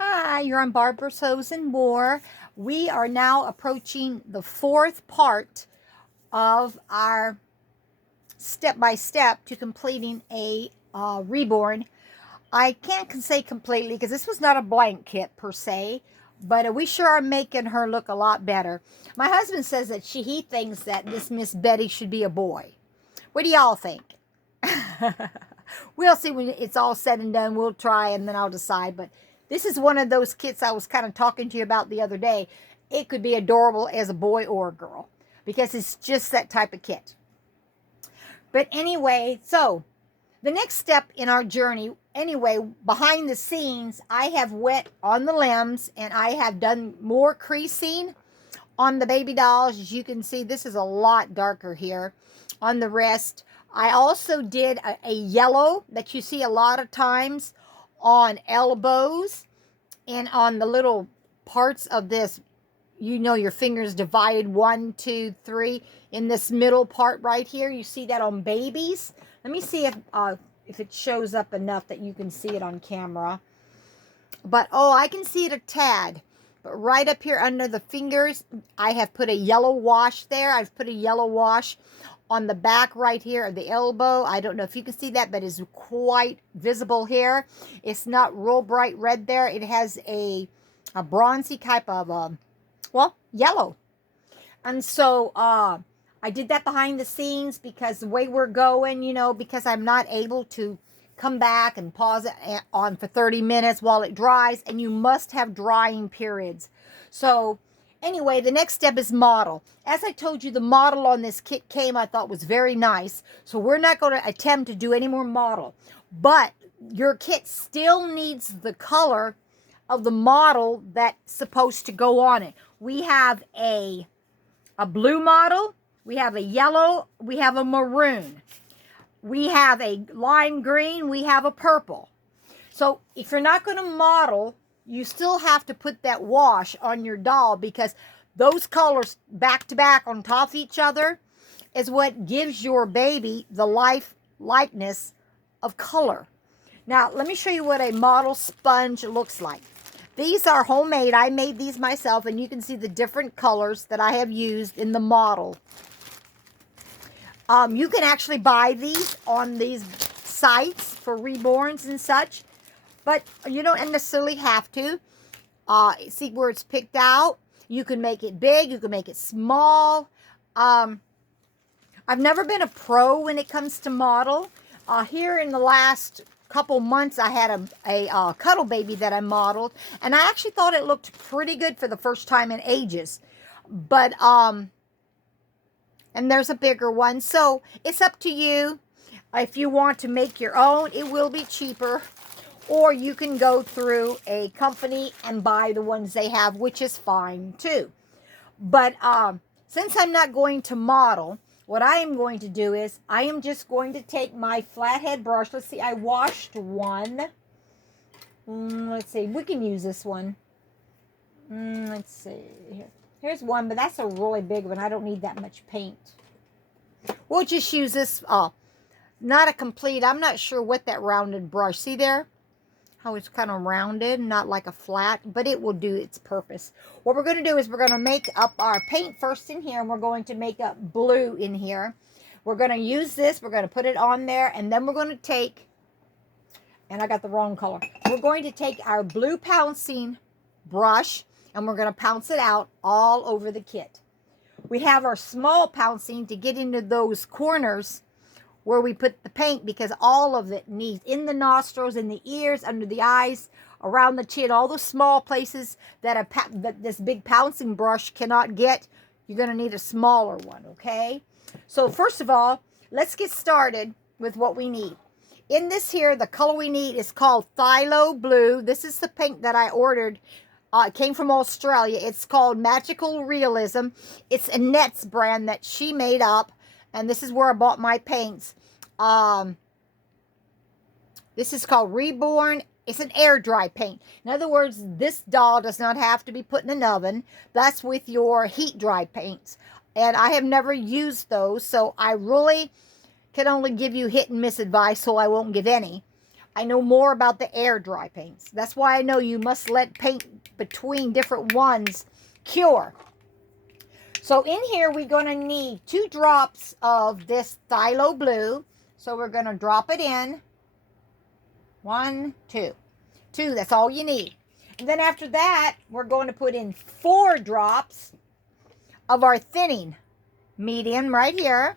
Hi, you're on Barbara's Hose and More. We are now approaching the fourth part of our step by step to completing a reborn. I can't say completely because this was not a blank kit per se, but we sure are making her look a lot better. My husband says that he thinks that this Miss Betty should be a boy. What do y'all think? We'll see when it's all said and done. We'll try and then I'll decide. But this is one of those kits I was kind of talking to you about the other day. It could be adorable as a boy or a girl because it's just that type of kit. But anyway, so the next step in our journey, anyway, behind the scenes, I have wet on the limbs and I have done more creasing on the baby dolls. As you can see, this is a lot darker here on the wrist. I also did a yellow that you see a lot of times on elbows and on the little parts of this. You know, your fingers divided 1, 2, 3 in this middle part right here. You see that on babies. Let me see if it shows up enough that you can see it on camera. But oh, I can see it a tad. But right up here under the fingers, I have put a yellow wash there. I've put a yellow wash on the back right here of the elbow. I don't know if you can see that, but it's quite visible here. It's not real bright red there. It has a bronzy type of, well, yellow. And so I did that behind the scenes because the way we're going, you know, because I'm not able to come back and pause it on for 30 minutes while it dries, and you must have drying periods. So anyway, the next step is Mottle. As I told you, the Mottle on this kit I thought was very nice. So we're not going to attempt to do any more Mottle. But your kit still needs the color of the Mottle that's supposed to go on it. We have a blue Mottle, we have a yellow, we have a maroon. We have a lime green, we have a purple. So if you're not going to Mottle, you still have to put that wash on your doll because those colors back to back on top of each other is what gives your baby the likeness of color. Now, let me show you what a Mottle sponge looks like. These are homemade. I made these myself, and you can see the different colors that I have used in the Mottle. You can actually buy these on these sites for reborns and such, but you don't necessarily have to. See where it's picked out? You can make it big. You can make it small. I've never been a pro when it comes to Mottle. Here in the last couple months, I had a cuddle baby that I modeled, and I actually thought it looked pretty good for the first time in ages. But and there's a bigger one, so it's up to you. If you want to make your own, it will be cheaper, or you can go through a company and buy the ones they have, which is fine too. But since I'm not going to Mottle, what I am going to do is I am just going to take my flathead brush. Let's see, I washed one. Let's see, we can use this one. Let's see here. Here's one, but that's a really big one. I don't need that much paint. We'll just use this, not a complete, I'm not sure what that rounded brush. See there? How it's kind of rounded, not like a flat, but it will do its purpose. What we're going to do is we're going to make up our paint first in here, and we're going to make up blue in here. We're going to use this, we're going to put it on there, and then we're going to take, and I got the wrong color. We're going to take our blue pouncing brush, and we're going to pounce it out all over the kit. We have our small pouncing to get into those corners where we put the paint, because all of it needs in the nostrils, in the ears, under the eyes, around the chin, all those small places that this big pouncing brush cannot get. You're going to need a smaller one, okay? So first of all, let's get started with what we need. In this here, the color we need is called Phthalo Blue. This is the paint that I ordered. It came from Australia. It's called Magical Realism. It's Annette's brand that she made up, and this is where I bought my paints. This is called Reborn. It's an air dry paint. In other words, this doll does not have to be put in an oven. That's with your heat dry paints. And I have never used those, so I really can only give you hit and miss advice, so I won't give any. I know more about the air dry paints. That's why I know you must let paint between different ones cure. So in here, we're going to need 2 drops of this phthalo blue. So we're going to drop it in. 1, 2. 2, that's all you need. And then after that, we're going to put in 4 drops of our thinning medium right here.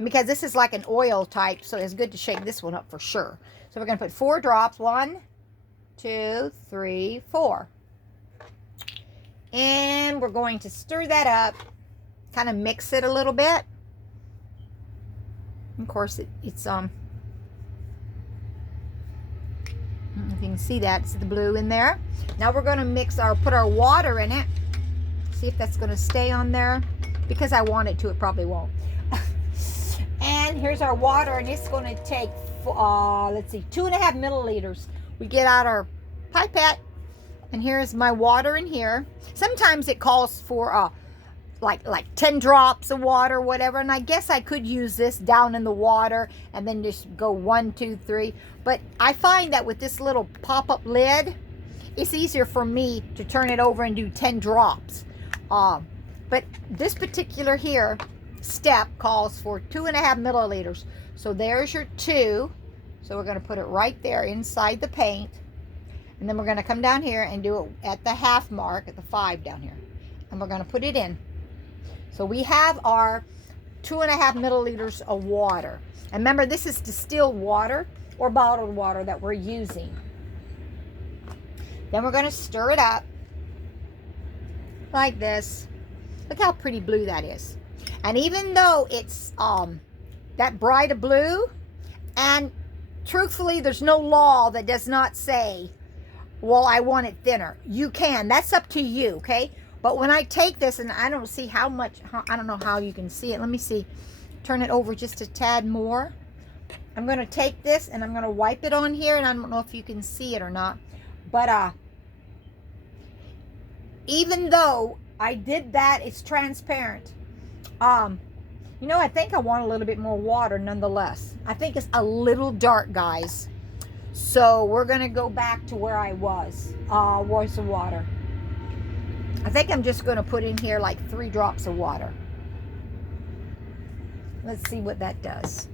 Because this is like an oil type, so it's good to shake this one up for sure. So we're going to put 4 drops. 1, 2, 3, 4. And we're going to stir that up, kind of mix it a little bit. Of course, it's if you can see that, it's the blue in there. Now we're going to put our water in it. See if that's going to stay on there. Because I want it to, it probably won't. And here's our water, and it's going to take, let's see, 2.5 milliliters. We get out our pipette, and here's my water in here. Sometimes it calls for like 10 drops of water, whatever, and I guess I could use this down in the water and then just go 1, 2, 3. But I find that with this little pop-up lid, it's easier for me to turn it over and do 10 drops. But this particular here step calls for 2.5 milliliters. So there's your 2. So we're going to put it right there inside the paint. And then we're going to come down here and do it at the half mark, at the 5 down here. And we're going to put it in. So we have our 2.5 milliliters of water. And remember, this is distilled water or bottled water that we're using. Then we're going to stir it up like this. Look how pretty blue that is. And even though it's that bright a blue, and truthfully, there's no law that does not say, well, I want it thinner. You can. That's up to you, okay? But when I take this, and I don't see how much, I don't know how you can see it. Let me see. Turn it over just a tad more. I'm going to take this, and I'm going to wipe it on here, and I don't know if you can see it or not. But even though I did that, it's transparent. You know, I think I want a little bit more water nonetheless. I think it's a little dark, guys. So we're going to go back to where I was. Where's the water? I think I'm just going to put in here like 3 drops of water. Let's see what that does.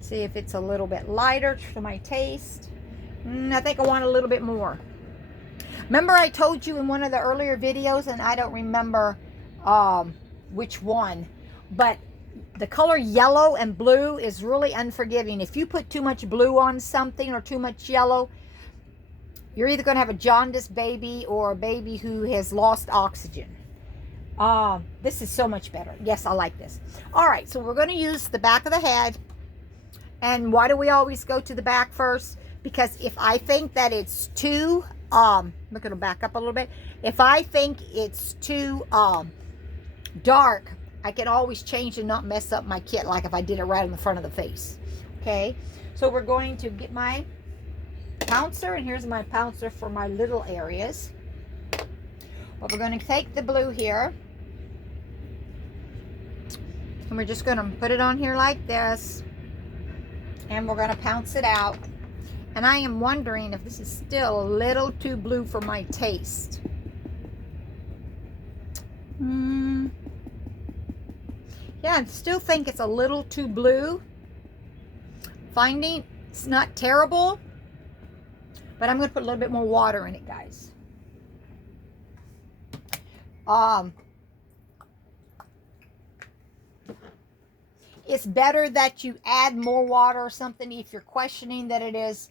See if it's a little bit lighter to my taste. I think I want a little bit more. Remember I told you in one of the earlier videos, and I don't remember which one, but the color yellow and blue is really unforgiving. If you put too much blue on something or too much yellow, you're either going to have a jaundiced baby or a baby who has lost oxygen. This is so much better. Yes, I like this. All right, so we're going to use the back of the head. And why do we always go to the back first? Because if I think that it's too, we're going to back up a little bit. If I think it's too dark, I can always change and not mess up my kit, like if I did it right in the front of the face. Okay, so we're going to get my pouncer, and here's my pouncer for my little areas. But we're going to take the blue here, and we're just going to put it on here like this, and we're going to pounce it out. And I am wondering if this is still a little too blue for my taste. Yeah, I still think it's a little too blue. Finding it's not terrible, but I'm going to put a little bit more water in it, guys. It's better that you add more water or something if you're questioning that it is.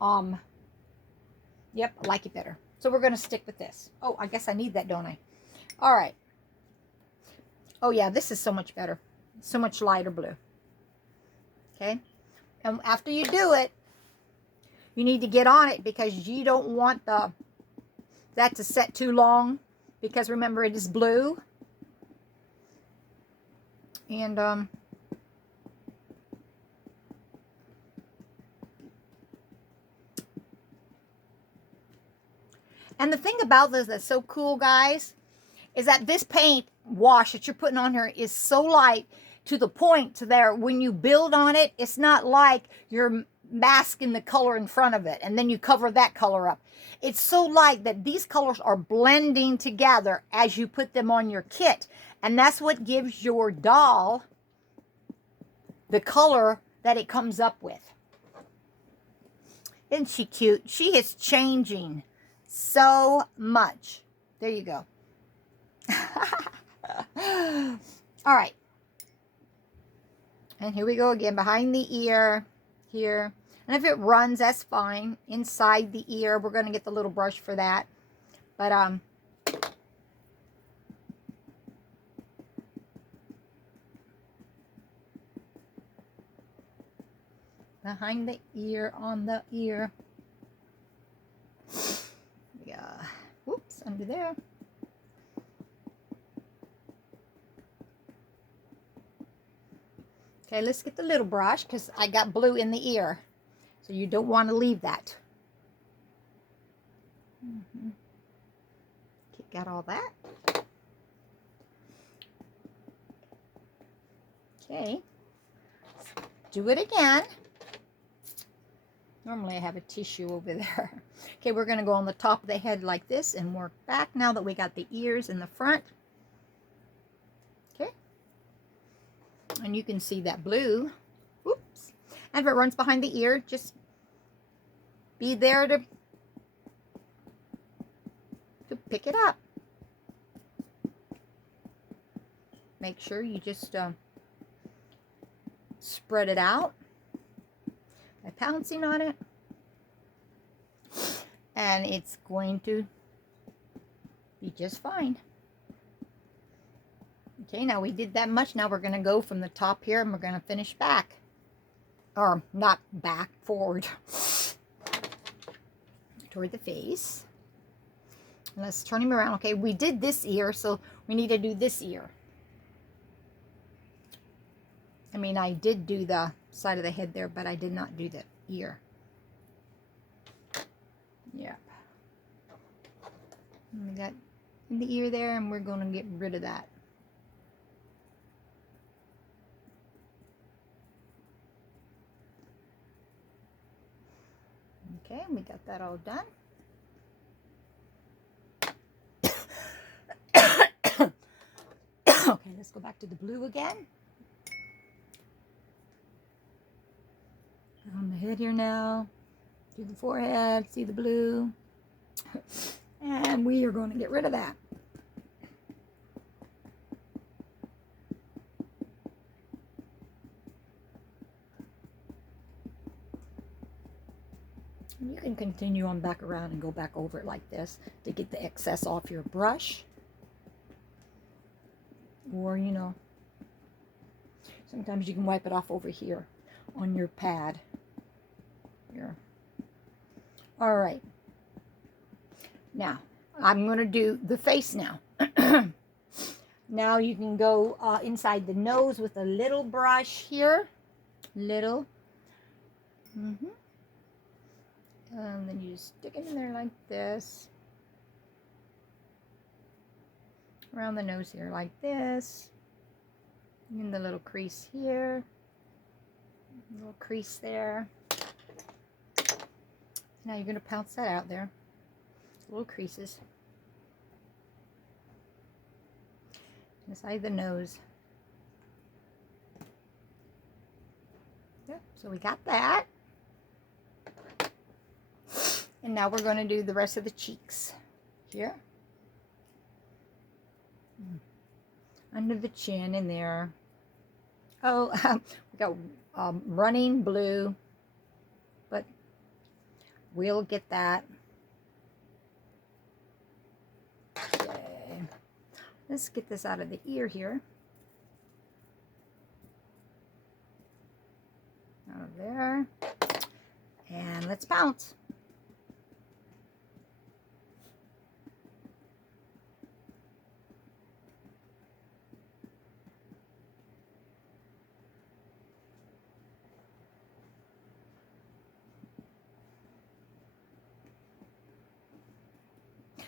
Yep, I like it better. So we're going to stick with this. Oh, I guess I need that, don't I? All right. Oh, yeah, this is so much better. So much lighter blue. Okay. And after you do it, you need to get on it because you don't want that to set too long. Because remember, it is blue. And, and the thing about this that's so cool, guys, is that this paint wash that you're putting on here is so light to the point to there when you build on it, it's not like you're masking the color in front of it and then you cover that color up. It's so light that these colors are blending together as you put them on your kit. And that's what gives your doll the color that it comes up with. Isn't she cute? She is changing so much. There you go. All right. And here we go again, behind the ear here. And if it runs, that's fine. Inside the ear, we're going to get the little brush for that. But behind the ear, on the ear. Yeah. Whoops, under there. Okay, let's get the little brush because I got blue in the ear. So you don't want to leave that. Kick out all that. Okay. Do it again. Normally I have a tissue over there. Okay, we're going to go on the top of the head like this and work back now that we got the ears in the front. Okay. And you can see that blue. Oops. And if it runs behind the ear, just be there to pick it up. Make sure you just spread it out by pouncing on it. And it's going to be just fine. Okay, now we did that much. Now we're going to go from the top here and we're going to finish back. Or not back, forward. Toward the face. Let's turn him around. Okay, we did this ear, so we need to do this ear. I mean, I did do the side of the head there, but I did not do the ear. Yep. And we got in the ear there, and we're going to get rid of that. Okay, we got that all done. Okay, let's go back to the blue again. On the head here now. Do the forehead, see the blue. And we are going to get rid of that. You can continue on back around and go back over it like this to get the excess off your brush. Or, you know, sometimes you can wipe it off over here on your pad. Here. All right. Now, I'm going to do the face now. Now you can go inside the nose with a little brush here. Little. And then you just stick it in there like this. Around the nose here like this. In the little crease here. Little crease there. Now you're going to pounce that out there. Little creases. Inside the nose. Yep, so we got that. And now we're going to do the rest of the cheeks. Here. Under the chin in there. Oh, we got running blue. But we'll get that. Okay. Let's get this out of the ear here. Out of there. And let's pounce.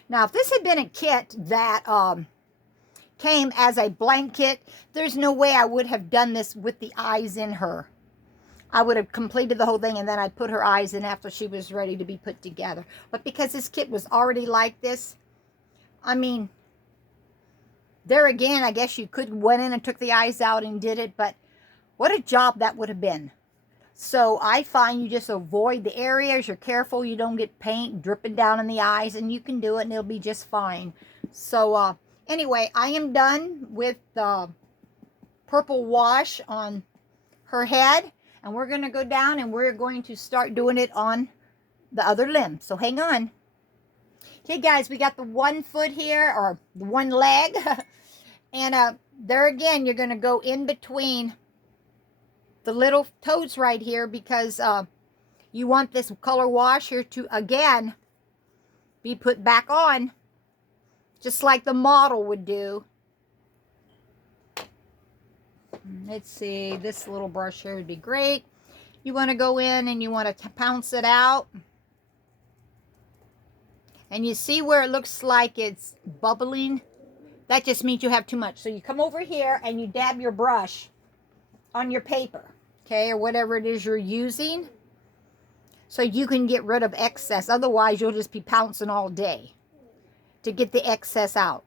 Now, if this had been a kit that came as a blanket. There's no way I would have done this with the eyes in her. I would have completed the whole thing and then I'd put her eyes in after she was ready to be put together. But because this kit was already like this, I mean, there again, I guess you could went in and took the eyes out and did it, but what a job that would have been. So I find you just avoid the areas. You're careful you don't get paint dripping down in the eyes, and you can do it and it'll be just fine. So anyway, I am done with the purple wash on her head, and we're going to go down and we're going to start doing it on the other limb. So hang on. Okay, guys, we got the 1 foot here, or the 1 leg. And there again, you're going to go in between the little toes right here, because you want this color wash here to, again, be put back on, just like the Mottle would do. Let's see, this little brush here would be great. You want to go in and you want to pounce it out. And you see where it looks like it's bubbling? That just means you have too much. So you come over here and you dab your brush on your paper, okay, or whatever it is you're using, so you can get rid of excess. Otherwise, you'll just be pouncing all day to get the excess out.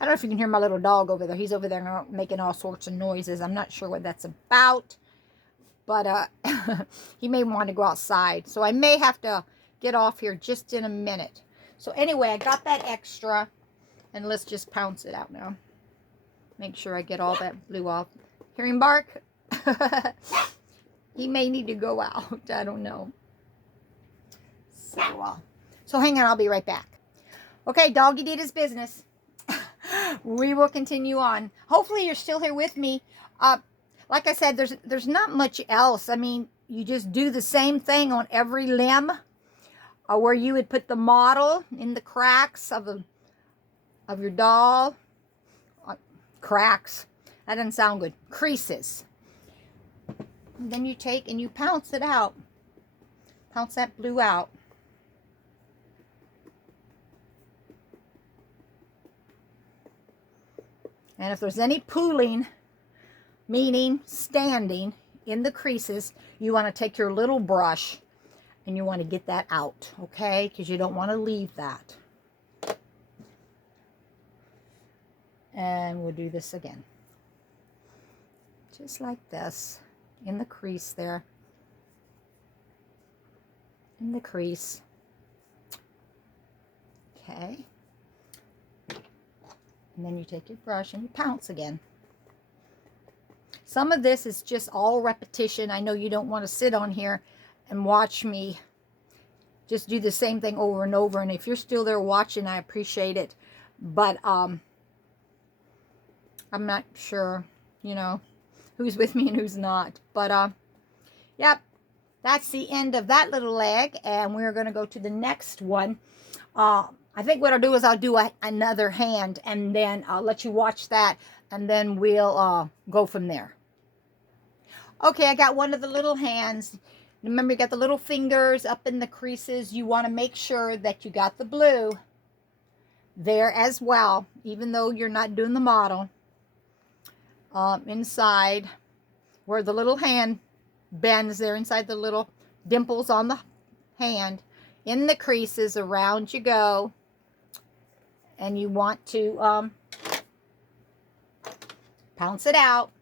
I don't know if you can hear my little dog over there. He's over there making all sorts of noises. I'm not sure what that's about, but he may want to go outside. So I may have to get off here just in a minute. So anyway, I got that extra, and let's just pounce it out now. Make sure I get all that blue off. Hear him bark? He may need to go out. I don't know. So hang on. I'll be right back. Okay, doggy did his business. We will continue on. Hopefully you're still here with me. Like I said, there's not much else. I mean, you just do the same thing on every limb, where you would put the Mottle in the cracks of your doll. Cracks. That doesn't sound good. Creases. And then you take and you pounce it out. Pounce that blue out. And if there's any pooling, meaning standing in the creases, you want to take your little brush and you want to get that out, okay? Because you don't want to leave that. And we'll do this again. Just like this, in the crease there. In the crease. Okay. And then you take your brush and you pounce again. Some of this is just all repetition. I know you don't want to sit on here and watch me just do the same thing over and over. And if you're still there watching, I appreciate it. But I'm not sure, you know, who's with me and who's not. But yep, that's the end of that little leg, and we're going to go to the next one. I think what I'll do is I'll do another hand, and then I'll let you watch that, and then we'll go from there. Okay, I got one of the little hands. Remember, you got the little fingers up in the creases. You want to make sure that you got the blue there as well, even though you're not doing the Mottle. Inside where the little hand bends there, inside the little dimples on the hand, in the creases around you go, and you want to pounce it out.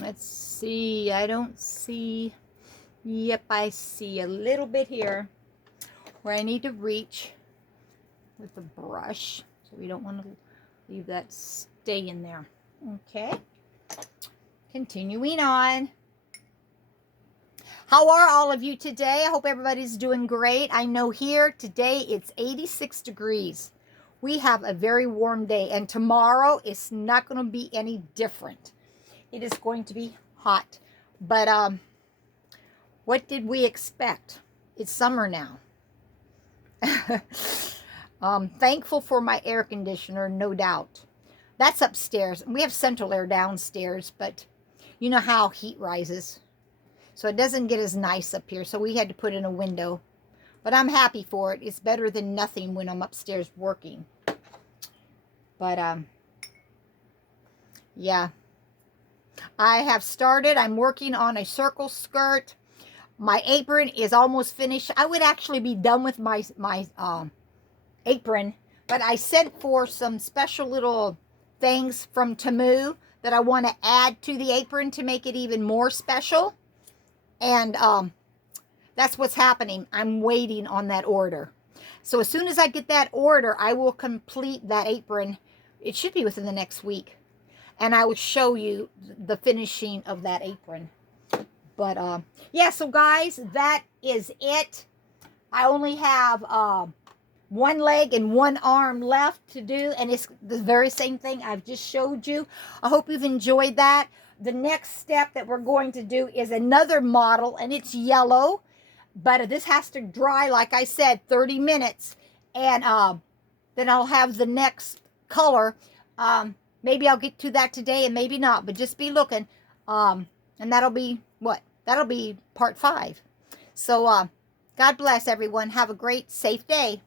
Let's see, I don't see. Yep, I see a little bit here where I need to reach with the brush. So we don't want to leave that stay in there. Okay. Continuing on. How are all of you today? I hope everybody's doing great. I know here today it's 86 degrees. We have a very warm day, and tomorrow it's not going to be any different. It is going to be hot. But what did we expect? It's summer now. Thankful for my air conditioner, no doubt. That's upstairs. We have central air downstairs, but you know how heat rises. So it doesn't get as nice up here. So we had to put in a window. But I'm happy for it. It's better than nothing when I'm upstairs working. But, yeah. I have started. I'm working on a circle skirt. My apron is almost finished. I would actually be done with my apron. But I sent for some special little things from Temu that I want to add to the apron to make it even more special. And that's what's happening. I'm waiting on that order. So as soon as I get that order, I will complete that apron. It should be within the next week. And I will show you the finishing of that apron. But, yeah, so guys, that is it. I only have one leg and one arm left to do. And it's the very same thing I've just showed you. I hope you've enjoyed that. The next step that we're going to do is another model. And it's yellow. But this has to dry, like I said, 30 minutes. And then I'll have the next color. Maybe I'll get to that today and maybe not. But just be looking. And that'll be what? That'll be part 5. So, God bless everyone. Have a great, safe day.